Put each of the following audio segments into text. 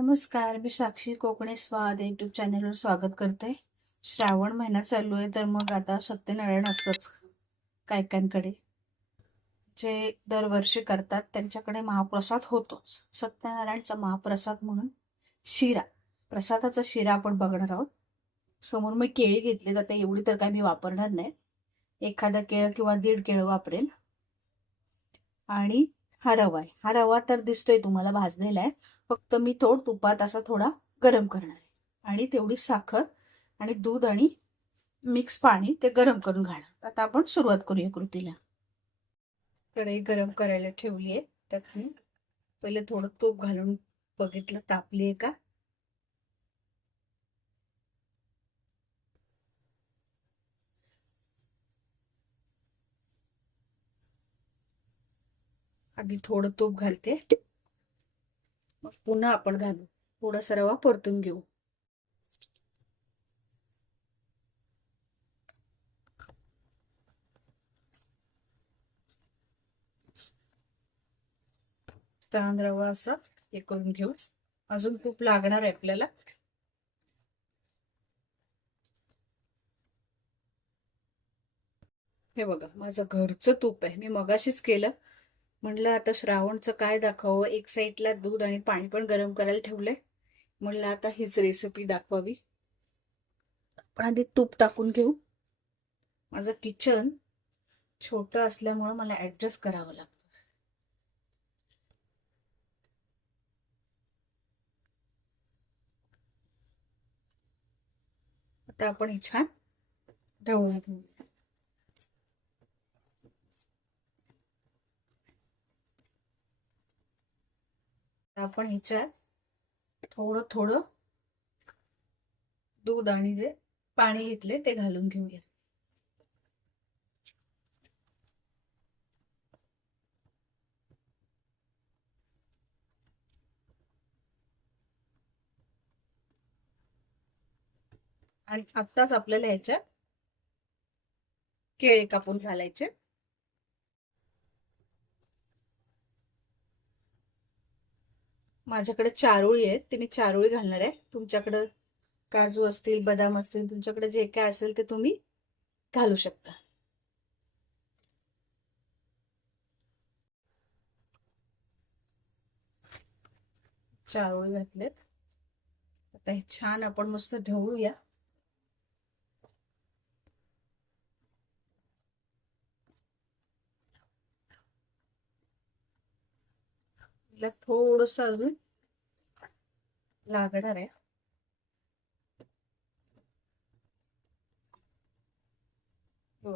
नमस्कार, मी साक्षी कोकणी स्वाद यूट्यूब चॅनलवर स्वागत करते. श्रावण महिना चालू आहे, तर मग आता सत्यनारायण असतंच कायकांकडे. जे दरवर्षी करतात त्यांच्याकडे महाप्रसाद होतोच. सत्यनारायणचा महाप्रसाद म्हणून शिरा, प्रसादाचा शिरा आपण बघणार आहोत. समोर मी केळी घेतली, आता एवढी तर काय मी वापरणार नाही. एखादा केळ किंवा 1.5 केळ वापरेल. आणि हा रवा आहे. हा रवा तर दिसतोय तुम्हाला भाजलेला आहे. फक्त मी तुपात असा थोडा गरम करणार आहे. आणि तेवढी साखर आणि दूध आणि मिक्स पाणी ते गरम करून घालणार. आता आपण सुरुवात करूया कृतीला. कढई गरम करायला ठेवली आहे. त्यात मी पहिले थोडं तूप घालून बघितलं तापली आहे का. आधी थोडं तूप घालते, मग पुन्हा आपण घालू. थोडासा रवा परतून घेऊ. छान रवा असा हे करून घेऊ. अजून तूप लागणार आहे आपल्याला. हे बघा, माझं घरचं तूप आहे. मी मगाशीच केलं. म्हणलं आता श्रावणचं काय दाखवावं. एक साईडला दूध आणि पाणी पण गरम करायला ठेवलंय. म्हणलं आता हीच रेसिपी दाखवावी. पण आधी तूप टाकून घेऊ. माझं किचन छोटं असल्यामुळं मला ऍडजस्ट करावं लागतं. आता आपण हे छान ढवळून घेऊ. आपण ह्याच्यात थोडं थोडं दूध आणि जे पाणी घेतले ते घालून घेऊया. आणि आत्ताच आपल्याला ह्याच्यात केळे कापून घालायचे. माझ्याकडे चारोळी आहेत, ते मी चारोळी घालणार आहे. तुमच्याकडे काजू असतील, बदाम असतील, तुमच्याकडे जे काय असेल ते तुम्ही घालू शकता. चारोळी घातलेत. आता हे छान आपण मस्त ढवळूया. थोडस अजून लागणार आहे. हो.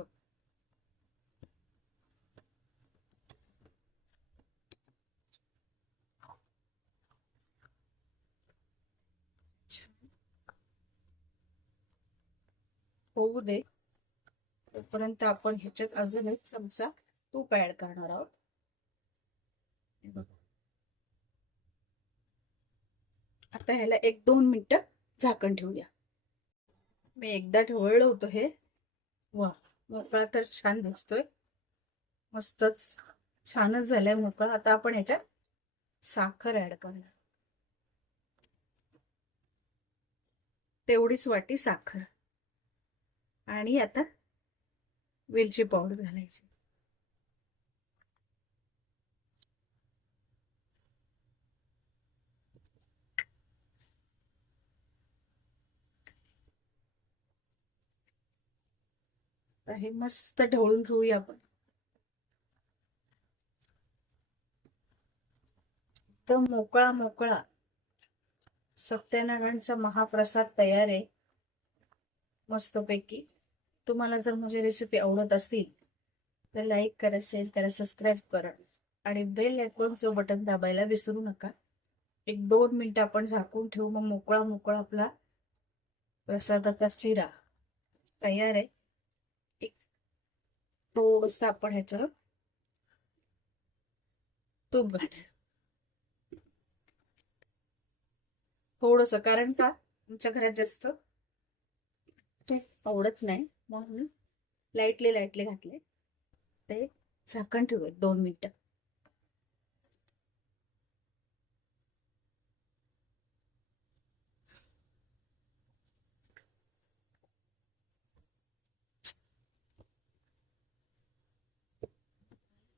होऊ दे. तोपर्यंत आपण ह्याच्यात अजून एक चमचा तूप ऍड करणार आहोत. आता ह्याला 1-2 मिनिटं झाकण ठेवूया. मी एकदा ढवळलं होतं हे. वा, मोकळा तर छान दिसतोय. मस्तच छानच झालाय मोकळा. आता आपण ह्याच्यात साखर ऍड करणार. तेवढीच वाटी साखर. आणि आता वेलची पावडर घालायची. हे मस्त ढवळून घेऊया आपण. तर मोकळा मोकळा सत्यनारायणचा महाप्रसाद तयार आहे मस्तपैकी. तुम्हाला जर माझी रेसिपी आवडत असतील तर लाईक करा, शेअर करा, सबस्क्राईब करा आणि बेल आयकॉनचं बटन दाबायला विसरू नका. 1-2 मिनिटं आपण झाकून ठेवू. मग मोकळा मोकळा आपला प्रसादाचा शिरा तयार आहे. एक थोडस आपण ह्याच्यावर तूप घालूया. थोडस, कारण का तुमच्या घरात जास्त तूप आवडत नाही म्हणून लाईटली लाईटली घातले. ते झाकण ठेवूया 2 मिनिटं.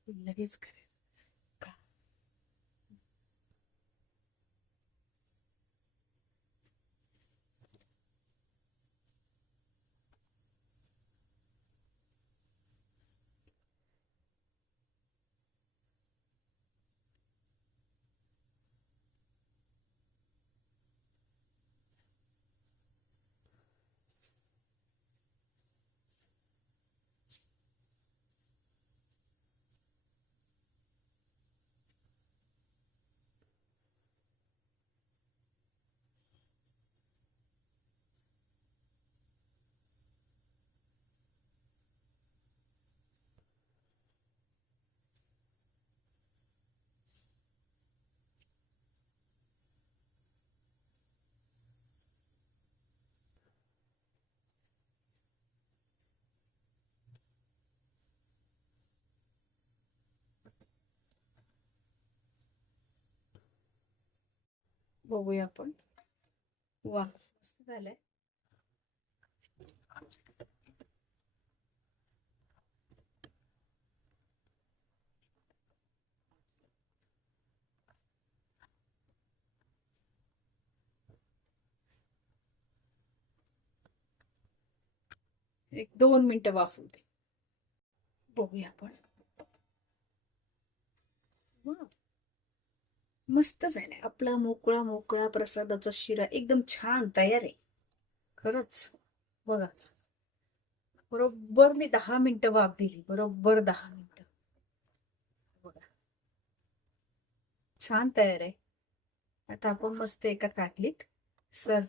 लगेच करेल का? बघूया आपण. वा, मस्त झालंय. एक 2 मिनिटं वाफू दे. बघूया आपण. वा, मस्त झालाय आपला मोकळा मोकळा प्रसादाचा शिरा. एकदम छान तयार आहे खरंच. बघा, बरोबर मी 10 मिनिटं वाफ दिली, बरोबर 10 मिनिटं. बघा, छान तयार आहे. आता आपण मस्त एका ताटलीत सर्व